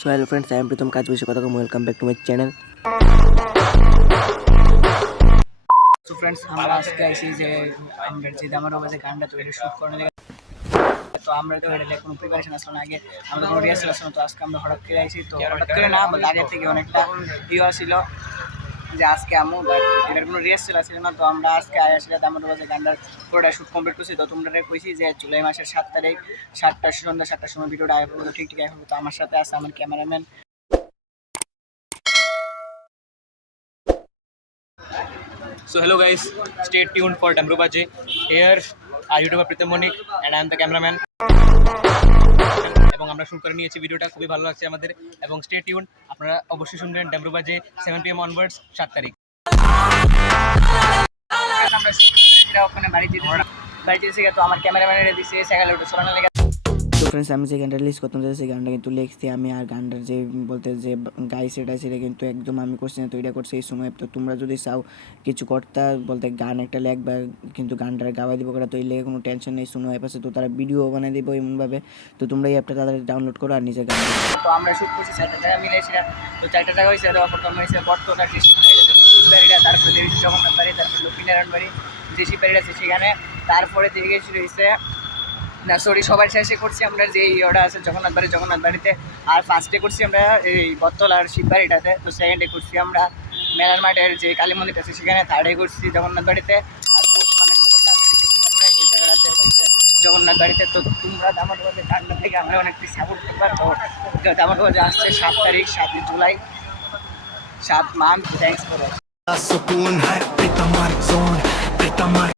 So hello friends, I am Pritam Kaj Vishwa Kataka. Welcome back to my channel. So friends, আমরা আজকে আইছি যে আমরা যে দামার বাজে গানটা তৈরি শুট করার লেগে তো আমরা তো এটা কোনো প্রিপারেশন আসলো না আগে আমরা কোনো রিহার্সাল আসলো না তো আজকে আমরা হঠাৎ করে আইছি তো হঠাৎ করে না বাট আগে থেকে অনেকটা ইয়ে ছিল যে আজকে আমু বাট এটার কোনো রিহার্সাল আসছিল না তো আমরা আজকে আসলে দামার বাজে গানটার পুরোটা শুট কমপ্লিট করছি তো তোমরা কইছি যে জুলাই মাসের 7 তারিখ 7টার সন্ধ্যা 7টার সময় ভিডিওটা আয় করবো ঠিক ঠিক আয় করবো তো আমার সাথে আছে আমার cameraman. So hello guys, stay tuned for Damrubaje. Here, our YouTuber Pritam Monik and I am the cameraman. এবং আমরা শুট করে নিয়েছি ভিডিওটা খুবই ভালো লাগছে আমাদের এবং স্টে টিউন আপনারা অবশ্যই শুনবেন ড্যামরুবাজে 7 PM অনওয়ার্ডস 7 তারিখ। আমরা শুট করে ওখানে বাড়িতে এসে তো আমার ক্যামেরাম্যানের দিছে সাইকেল ওটা চলানো লেগে। তো ফ্রেন্ডস আমি যে গানটা রিলিজ করতাম সেই গানটা কিন্তু লিখছি আমি আর গানটার যে বলতে যে গাইছে সেটা কিন্তু একদম আমি করছি না তৈরি করছি এই সময়। তো তোমরা যদি চাও কিছু করতে বলতে গান একটা লেখবা কিন্তু গানটা গাওয়া দিব করা তো এই লেগে কোনো টেনশন নেই শুনো অ্যাপ আছে তো তারা ভিডিও বানিয়ে দেবো এমনভাবে তো তোমরা এই অ্যাপটা তাদের ডাউনলোড করো আর নিজের গান তো আমরা শুট করছি 4টা টাকা মিলাইছিলাম তো 4টা টাকা হয়েছে দেওয়ার পর তোমরা হয়েছে বর্তমানে শিববাড়িটা তারপরে জগন্নাথ বাড়ি তারপরে লক্ষ্মীনারায়ণ বাড়ি যে শিববাড়িটা আছে সেখানে তারপরে দিকে শুরু হয়েছে না সরি সবার শেষে করছি আমরা যে ইয়েটা আছে জগন্নাথ বাড়িতে আর ফার্স্টে করছি আমরা এই বটতলার শিববাড়িটাতে তো সেকেন্ডে করছি আমরা মেলার মাঠের যে কালী মন্দির আছে সেখানে থার্ডে করছি জগন্নাথ বাড়িতে আর ফোর্থ মানে লাস্টে করছি আমরা এই জায়গাটাতে বলতে জগন্নাথ বাড়িতে। তো তোমরা দামারবাজে গানটা থেকে আমরা অনেক কিছু সাপোর্ট করবা তো দামারবাজে আসছে 7 তারিখ 7 জুলাই 7 মান্থ থ্যাংকস ফর